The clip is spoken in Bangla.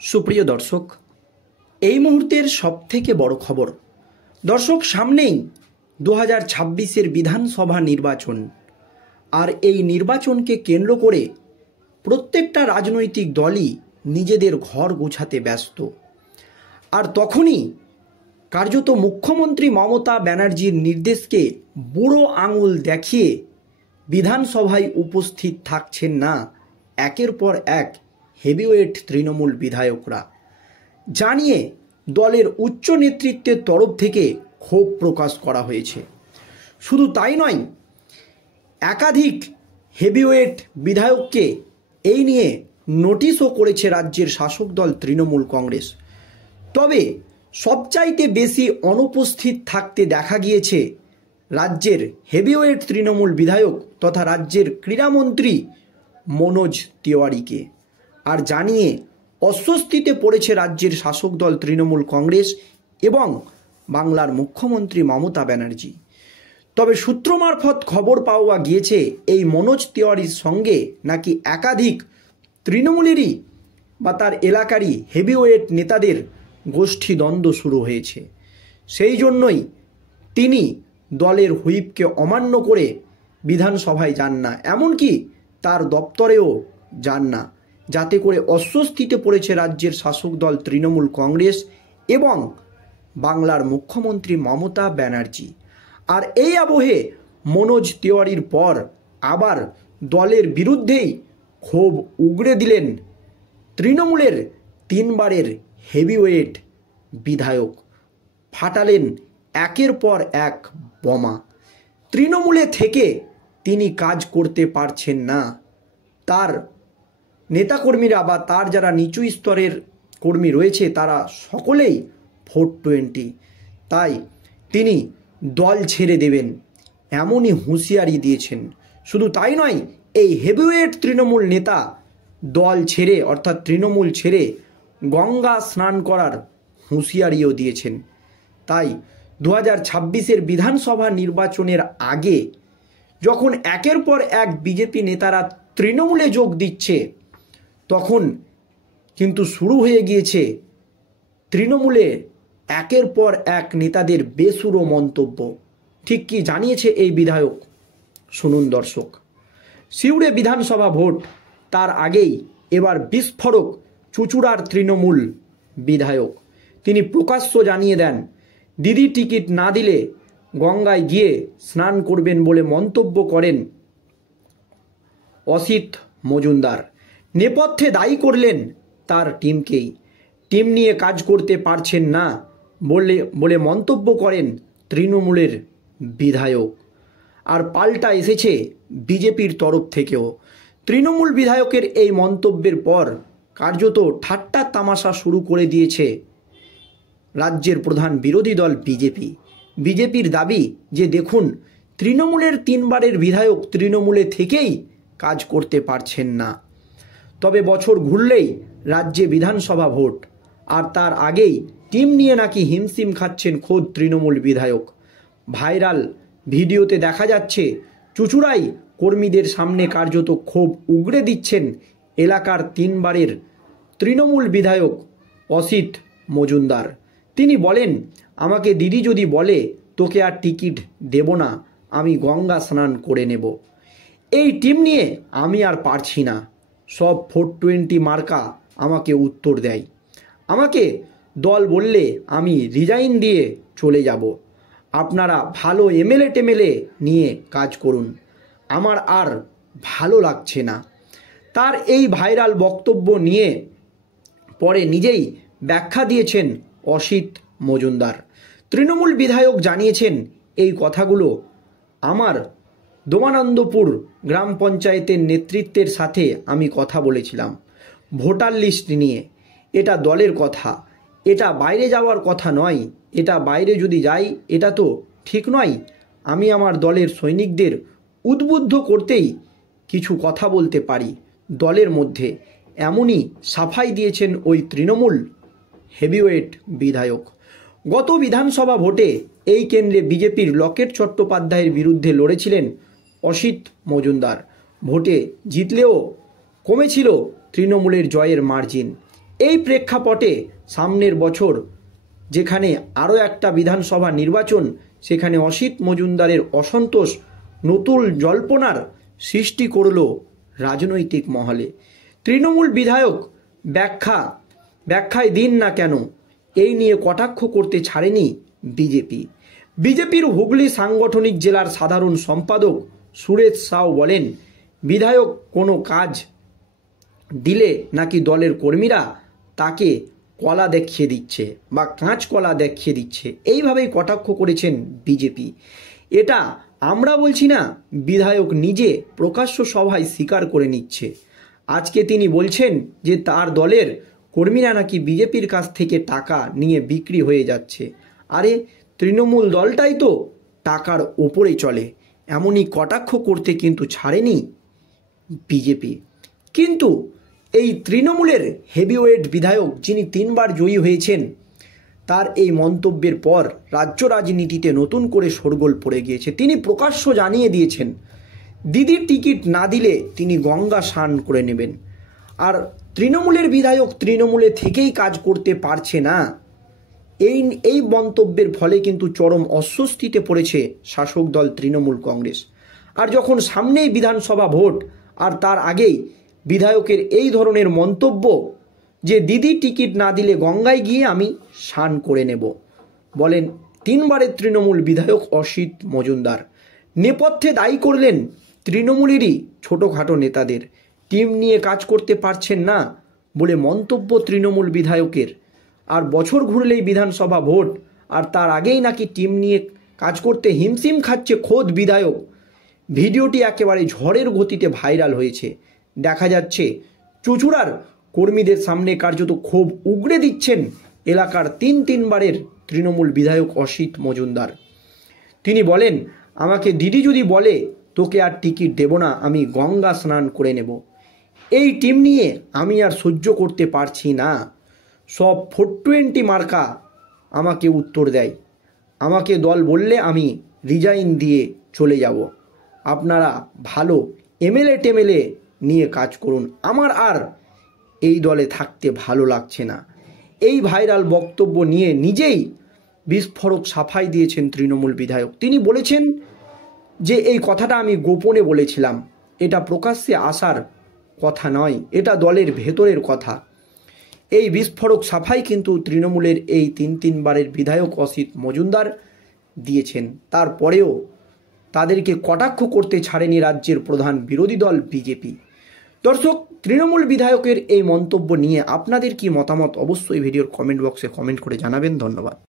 সুপ্রিয় দর্শক, এই মুহূর্তের সবথেকে বড় খবর দর্শক, সামনেই 2026-এর বিধানসভা নির্বাচন। আর এই নির্বাচনকে কেন্দ্র করে প্রত্যেকটা রাজনৈতিক দলই নিজেদের ঘর গোছাতে ব্যস্ত। আর তখনই কার্যত মুখ্যমন্ত্রী মমতা ব্যানার্জির নির্দেশকে বুড়ো আঙুল দেখিয়ে বিধানসভায় উপস্থিত থাকছেন না একের পর এক হেভিওয়েট তৃণমূল বিধায়করা। জানিয়ে দলের উচ্চ নেতৃত্বের তরফ থেকে ক্ষোভ প্রকাশ করা হয়েছে। শুধু তাই নয়, একাধিক হেভিওয়েট বিধায়ককে এই নিয়ে নোটিশও করেছে রাজ্যের শাসক দল তৃণমূল কংগ্রেস। তবে সবচাইতে বেশি অনুপস্থিত থাকতে দেখা গিয়েছে রাজ্যের হেভিওয়েট তৃণমূল বিধায়ক তথা রাজ্যের ক্রীড়ামন্ত্রী মনোজ তিওয়ারিকে। আর জানিয়ে অস্বস্তিতে পড়েছে রাজ্যের শাসক দল তৃণমূল কংগ্রেস এবং বাংলার মুখ্যমন্ত্রী মমতা ব্যানার্জি। তবে সূত্র মারফত খবর পাওয়া গিয়েছে এই মনোজ তিওয়ারির সঙ্গে নাকি একাধিক তৃণমূলেরই বা তার এলাকারই হেভিওয়েট নেতাদের গোষ্ঠী দ্বন্দ্ব শুরু হয়েছে। সেই জন্যই তিনি দলের হুইপকে অমান্য করে বিধানসভায় যান না, এমনকি তার দপ্তরেও যান না, যাতে করে অস্বস্তিতে পড়েছে রাজ্যের শাসক দল তৃণমূল কংগ্রেস এবং বাংলার মুখ্যমন্ত্রী মমতা ব্যানার্জি। আর এই আবহে মনোজ তিওয়ারির পর আবার দলের বিরুদ্ধেই ক্ষোভ উগরে দিলেন তৃণমূলের 3 বারের হেভিওয়েট বিধায়ক। ফাটালেন একের পর এক বোমা। তৃণমূলে থেকে তিনি কাজ করতে পারছেন না। তার নেতাকর্মীরা বা তার যারা নিচু স্তরের কর্মী রয়েছে তারা সকলেই 420, তাই তিনি দল ছেড়ে দেবেন এমনই হুঁশিয়ারি দিয়েছেন। শুধু তাই নয়, এই হেভিওয়েট তৃণমূল নেতা দল ছেড়ে অর্থাৎ তৃণমূল ছেড়ে গঙ্গা স্নান করার হুঁশিয়ারিও দিয়েছেন। তাই 2026-এর বিধানসভা নির্বাচনের আগে যখন একের পর এক বিজেপি নেতারা তৃণমূলে যোগ দিচ্ছে, তখন কিন্তু শুরু হয়ে গিয়েছে তৃণমূলে একের পর এক নেতাদের বেসুরো মন্তব্য। ঠিক কি জানিয়েছে এই বিধায়ক, শুনুন দর্শক। সিউড়ে বিধানসভা ভোট, তার আগেই এবার বিস্ফোরক চুঁচুড়ার তৃণমূল বিধায়ক। তিনি প্রকাশ্য জানিয়ে দেন দিদি টিকিট না দিলে গঙ্গায় গিয়ে স্নান করবেন বলে মন্তব্য করেন অসিত মজুমদার। নেপথ্যে দায়ী করলেন তার টিমকেই। টিম নিয়ে কাজ করতে পারছেন না বলে মন্তব্য করেন তৃণমূলের বিধায়ক। আর পাল্টা এসেছে বিজেপির তরফ থেকেও। তৃণমূল বিধায়কের এই মন্তব্যের পর কার্যত ঠাট্টা তামাশা শুরু করে দিয়েছে রাজ্যের প্রধান বিরোধী দল বিজেপি। বিজেপির দাবি যে দেখুন, তৃণমূলের 3 বারের বিধায়ক তৃণমূলে থেকেই কাজ করতে পারছেন না। তবে বছর ঘুরলেই রাজ্যে বিধানসভা ভোট, আর তার আগেই টিম নিয়ে নাকি হিমশিম খাচ্ছেন খোদ তৃণমূল বিধায়ক। ভাইরাল ভিডিওতে দেখা যাচ্ছে চুঁচুড়ায় কর্মীদের সামনে কার্যত ক্ষোভ উগরে দিচ্ছেন এলাকার 3 বারের তৃণমূল বিধায়ক অসিত মজুমদার। তিনি বলেন, আমাকে দিদি যদি বলে তোকে আর টিকিট দেব না, আমি গঙ্গা স্নান করে নেব। এই টিম নিয়ে আমি আর পারছি না। সব 420 মার্কা আমাকে উত্তর দেয়। আমাকে দল বললে আমি রিজাইন দিয়ে চলে যাব। আপনারা ভালো এমএলএ টেমএলএ নিয়ে কাজ করুন, আমার আর ভালো লাগছে না। তার এই ভাইরাল বক্তব্য নিয়ে পরে নিজেই ব্যাখ্যা দিয়েছেন অসিত মজুমদার। তৃণমূল বিধায়ক জানিয়েছেন, এই কথাগুলো আমার দোমানন্দপুর গ্রাম পঞ্চায়েতের নেতৃত্বের সাথে আমি কথা বলেছিলাম ভোটার লিস্ট নিয়ে। এটা দলের কথা, এটা বাইরে যাওয়ার কথা নয়। এটা বাইরে যদি যাই এটা তো ঠিক নয়। আমি আমার দলের সৈনিকদের উদ্বুদ্ধ করতেই কিছু কথা বলতে পারি দলের মধ্যে, এমনই সাফাই দিয়েছেন ওই তৃণমূল হেভিওয়েট বিধায়ক। গত বিধানসভা ভোটে এই কেন্দ্রে বিজেপির লকেট চট্টোপাধ্যায়ের বিরুদ্ধে লড়েছিলেন অসিত মজুমদার। ভোটে জিতলেও কমেছিল তৃণমূলের জয়ের মার্জিন। এই প্রেক্ষাপটে সামনের বছর যেখানে আরও একটা বিধানসভা নির্বাচন, সেখানে অসিত মজুমদারের অসন্তোষ নতুন জল্পনার সৃষ্টি করল রাজনৈতিক মহলে। তৃণমূল বিধায়ক ব্যাখ্যায় দিন না কেন, এই নিয়ে কটাক্ষ করতে ছাড়েনি বিজেপি। বিজেপির হুগলি সাংগঠনিক জেলার সাধারণ সম্পাদক সুরেশ সাউ বলেন, বিধায়ক কোনো কাজ দিলে নাকি দলের কর্মীরা তাকে কলা দেখিয়ে দিচ্ছে বা কাঁচকলা দেখিয়ে দিচ্ছে, এইভাবেই কটাক্ষ করেছেন বিজেপি। এটা আমরা বলছি না, বিধায়ক নিজে প্রকাশ্য সভায় স্বীকার করে নিচ্ছে। আজকে তিনি বলছেন যে তার দলের কর্মীরা নাকি বিজেপির কাছ থেকে টাকা নিয়ে বিক্রি হয়ে যাচ্ছে। আরে তৃণমূল দলটাই তো টাকার ওপরে চলে, এমনই কটাক্ষ করতে কিন্তু ছাড়েনি বিজেপি। কিন্তু এই তৃণমূলের হেভিওয়েট বিধায়ক, যিনি 3 বার জয়ী হয়েছেন, তার এই মন্তব্যের পর রাজ্য রাজনীতিতে নতুন করে শোরগোল পড়ে গিয়েছে। তিনি প্রকাশ্য জানিয়ে দিয়েছেন দিদির টিকিট না দিলে তিনি গঙ্গা স্নান করে নেবেন। আর তৃণমূলের বিধায়ক তৃণমূলে থেকেই কাজ করতে পারছে না, এই মন্তব্যের ফলে কিন্তু চরম অস্বস্তিতে পড়েছে শাসক দল তৃণমূল কংগ্রেস। আর যখন সামনেই বিধানসভা ভোট আর তার আগেই বিধায়কের এই ধরনের মন্তব্য যে দিদি টিকিট না দিলে গঙ্গায় গিয়ে আমি স্নান করে নেব, বলেন 3 বারের তৃণমূল বিধায়ক অসিত মজুমদার। নেপথ্যে দায়ী করলেন তৃণমূলেরই ছোটোখাটো নেতাদের, টিম নিয়ে কাজ করতে পারছেন না বলে মন্তব্য তৃণমূল বিধায়কের। আর বছর ঘুরলেই বিধানসভা ভোট আর তার আগেই নাকি টিম নিয়ে কাজ করতে হিমশিম খাচ্ছে খোদ বিধায়ক। ভিডিওটি একেবারে ঝড়ের গতিতে ভাইরাল হয়েছে। দেখা যাচ্ছে চুঁচুড়ার কর্মীদের সামনে কার্যত ক্ষোভ উগড়ে দিচ্ছেন এলাকার 3 বারের তৃণমূল বিধায়ক অসিত মজুমদার। তিনি বলেন, আমাকে দিদি যদি বলে তোকে আর টিকিট দেব না, আমি গঙ্গা স্নান করে নেব। এই টিম নিয়ে আমি আর সহ্য করতে পারছি না। সব 420 মার্কা আমাকে উত্তর দেয়, আমাকে দল বললে আমি রিজাইন দিয়ে চলে যাব। আপনারা ভালো এমএলএ নিয়ে কাজ করুন, আমার আর এই দলে থাকতে ভালো লাগছে না। এই ভাইরাল বক্তব্য নিয়ে নিজেই বিস্ফোরক সাফাই দিয়েছেন তৃণমূল বিধায়ক। তিনি বলেছেন যে এই কথাটা আমি গোপনে বলেছিলাম, এটা প্রকাশ্যে আসার কথা নয়, এটা দলের ভেতরের কথা। এই বিস্ফোরক সাফাই কিন্তু তৃণমূলের এই 3 বারের বিধায়ক অসিত মজুমদার দিয়েছেন। তারপরেও তাদেরকে কটাক্ষ করতে ছাড়েনি রাজ্যের প্রধান বিরোধী দল বিজেপি। দর্শক, তৃণমূল বিধায়কের এই মন্তব্য নিয়ে আপনাদের কি মতামত অবশ্যই ভিডিওর কমেন্ট বক্সে কমেন্ট করে জানাবেন। ধন্যবাদ।